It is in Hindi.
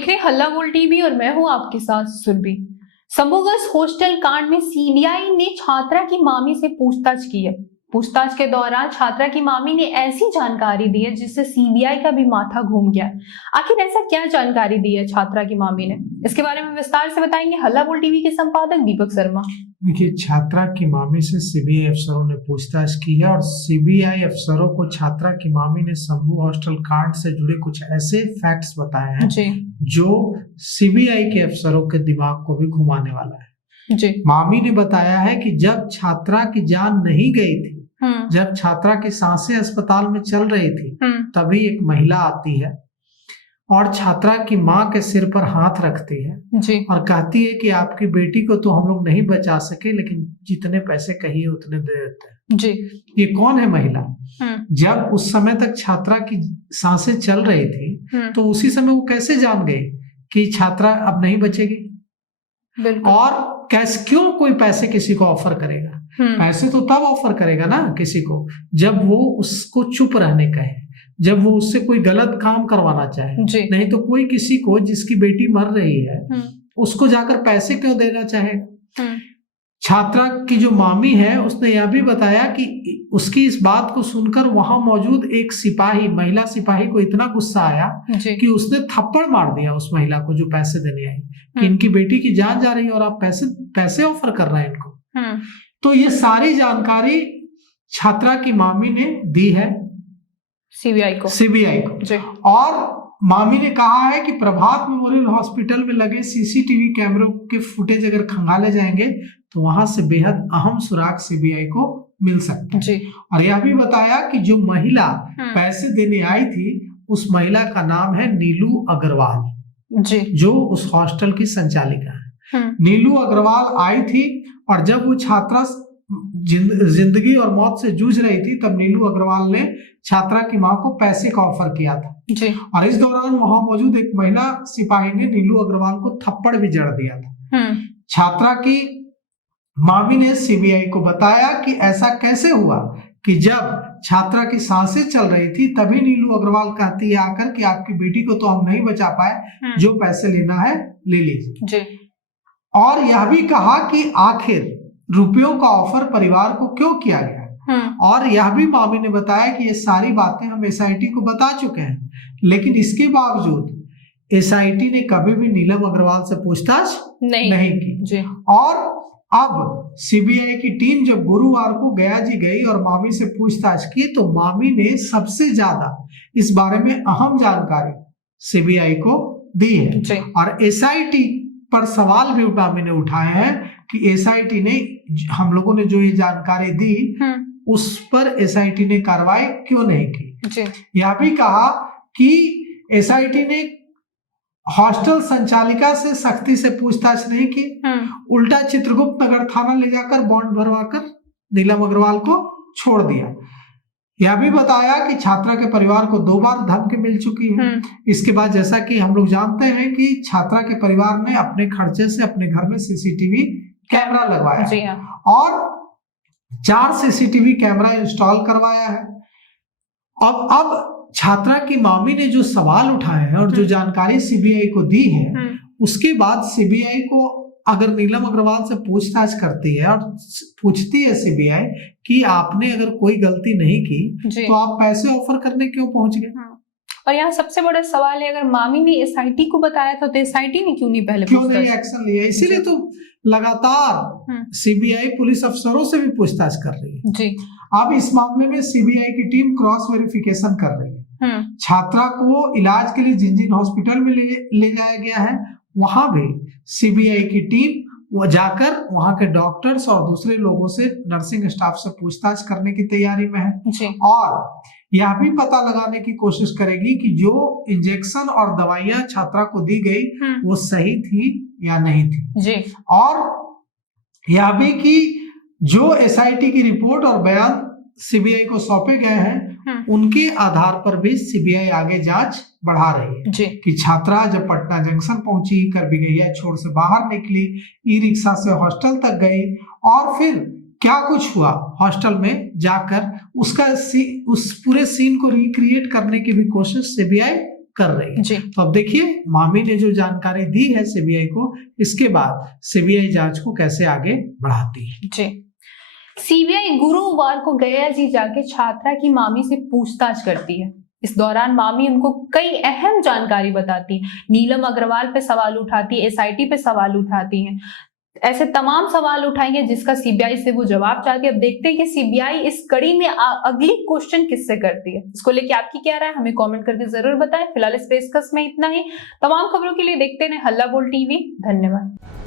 देख रहे हल्ला बोल टीवी और मैं हूं आपके साथ सुरभि। संभोगस हॉस्टल कांड में सीबीआई ने छात्रा की मामी से पूछताछ की है। पूछताछ के दौरान छात्रा की मामी ने ऐसी जानकारी दी है जिससे सीबीआई का भी माथा घूम गया। आखिर ऐसा क्या जानकारी दी है छात्रा की मामी ने, इसके बारे में विस्तार से बताएंगे हल्ला बोल टीवी के संपादक दीपक शर्मा। देखिए, छात्रा की मामी से सीबीआई अफसरों ने पूछताछ की है और सीबीआई अफसरों को छात्रा की मामी ने शंभू हॉस्टल कांड से जुड़े कुछ ऐसे फैक्ट्स बताए हैं जो सीबीआई के अफसरों के दिमाग को भी घुमाने वाला है। जी। मामी ने बताया है कि जब छात्रा की जान नहीं गई थी, जब छात्रा की सांसें अस्पताल में चल रही थी, तभी एक महिला आती है और छात्रा की माँ के सिर पर हाथ रखती है जी। और कहती है कि आपकी बेटी को तो हम लोग नहीं बचा सके, लेकिन जितने पैसे कहिए उतने दे देते हैं जी। ये कौन है महिला? जब उस समय तक छात्रा की सांसें चल रही थी तो उसी समय वो कैसे जान गई कि छात्रा अब नहीं बचेगी? और कैसे, क्यों कोई पैसे किसी को ऑफर करेगा? पैसे तो तब ऑफर करेगा ना किसी को जब वो उसको चुप रहने कहे, जब वो उससे कोई गलत काम करवाना चाहे। नहीं तो कोई किसी को जिसकी बेटी मर रही है उसको जाकर पैसे क्यों देना चाहेगा? छात्रा की जो मामी है उसने यह भी बताया कि उसकी इस बात को सुनकर वहां मौजूद एक सिपाही, महिला सिपाही को इतना गुस्सा आया कि उसने थप्पड़ मार दिया उस महिला को जो पैसे देने आई कि इनकी बेटी की जान जा रही है और आप पैसे ऑफर कर रहे हैं इनको। तो ये सारी जानकारी छात्रा की मामी ने दी है सीबीआई को। और मामी ने कहा है कि प्रभात मेमोरियल हॉस्पिटल में लगे सीसीटीवी कैमरों के फुटेज अगर खंगाले जाएंगे तो वहां से बेहद अहम सुराग सीबीआई को मिल सकता है। और यह भी बताया कि जो महिला पैसे देने आई थी उस महिला का नाम है नीलू अग्रवाल जी, जो उस हॉस्टल की संचालिका है। नीलू अग्रवाल आई थी और जब वो छात्रा जिंदगी और मौत से जूझ रही थी तब नीलू अग्रवाल ने छात्रा की मां को पैसे का ऑफर किया था जी। और इस दौरान वहां मौजूद एक महिला सिपाही ने नीलू अग्रवाल को थप्पड़ भी जड़ दिया था। छात्रा की मामी ने सीबीआई को बताया कि ऐसा कैसे हुआ कि जब छात्रा की सांसें चल रही थी तभी नीलू अग्रवाल कहती है आकर कि आपकी बेटी को तो हम नहीं बचा पाए, जो पैसे लेना है ले लीजिए। और यह भी कहा कि आखिर रुपयों का ऑफर परिवार को क्यों किया गया। और यह भी मामी ने बताया कि ये सारी बातें हम एसआईटी को बता चुके हैं, लेकिन इसके बावजूद एसआईटी ने कभी भी नीलम अग्रवाल से पूछताछ नहीं की जी। और अब सीबीआई की टीम जब गुरुवार को गया जी गई और मामी से पूछताछ की तो मामी ने सबसे ज्यादा इस बारे में अहम जानकारी सीबीआई को दी है। और एसआईटी पर सवाल भी मामी ने उठाए हैं कि एसआईटी ने, हम लोगों ने जो ये जानकारी दी उस पर एसआईटी ने कार्रवाई क्यों नहीं की। यह भी कहा कि एसआईटी ने हॉस्टल संचालिका से सख्ती से पूछताछ नहीं की, उल्टा चित्रगुप्त नगर थाना ले जाकर बॉन्ड भरवाकर नीलम अग्रवाल को छोड़ दिया। यह भी बताया कि छात्रा के परिवार को 2 बार धमकी मिल चुकी है। इसके बाद जैसा कि हम लोग जानते हैं कि छात्रा के परिवार ने अपने खर्चे से अपने घर में सीसीटीवी कैमरा लगवाया और 4 सीसीटीवी कैमरा इंस्टॉल करवाया है। अब छात्रा की मामी ने जो सवाल उठाए हैं और जो जानकारी सीबीआई को दी है उसके बाद सीबीआई को अगर नीलम अग्रवाल से पूछताछ करती है और पूछती है सीबीआई कि आपने अगर कोई गलती नहीं की तो आप पैसे ऑफर करने क्यों पहुंच गए। और यहाँ सबसे बड़ा सवाल है, अगर मामी ने एसआईटी को बताया था तो एसआईटी ने क्यों नहीं एक्शन लिया? इसीलिए तो लगातार सीबीआई पुलिस अफसरों से भी पूछताछ कर रही है जी। अब इस मामले में सीबीआई की टीम क्रॉस वेरिफिकेशन कर रही है। छात्रा को इलाज के लिए जिंजीन हॉस्पिटल में ले जाया गया है, वहां भी सीबीआई की टीम वो जाकर वहां के डॉक्टर्स और दूसरे लोगों से, नर्सिंग स्टाफ से पूछताछ करने की तैयारी में है और यह भी पता लगाने की कोशिश करेगी कि जो इंजेक्शन और दवाइयां छात्रा को दी गई वो सही थी या नहीं थी जी। और यह भी कि जो एसआईटी की रिपोर्ट और बयान सीबीआई को सौंपे गए हैं उनके आधार पर भी सीबीआई आगे जांच बढ़ा रही है कि छात्रा जब पटना जंक्शन पहुंची, करबिगहिया छोड़ से बाहर निकली, ई रिक्शा से हॉस्टल तक गई और फिर क्या कुछ हुआ हॉस्टल में जाकर, उस पूरे सीन को रिक्रिएट करने की भी कोशिश सीबीआई कर रही है। जी। तो अब देखिए मामी ने जो जानकारी दी है सीबीआई को, इसके बाद सीबीआई जांच को कैसे आगे बढ़ाती है। जी। सीबीआई गुरुवार को गया जी जाके छात्रा की मामी से पूछताछ करती है। इस दौरान मामी उनको कई अहम जानकारी बताती है, नीलम अग्रवाल पे सवाल उठाती है, एसआईटी पे सवाल उठाती हैं, ऐसे तमाम सवाल उठाएंगे जिसका सीबीआई से वो जवाब चाहती है। अब देखते हैं कि सीबीआई इस कड़ी में अगली क्वेश्चन किससे करती है। इसको लेके आपकी क्या राय है, हमें कमेंट करके जरूर बताएं। फिलहाल इस पेशकश में इतना ही। तमाम खबरों के लिए देखते रहे हल्ला बोल टीवी। धन्यवाद।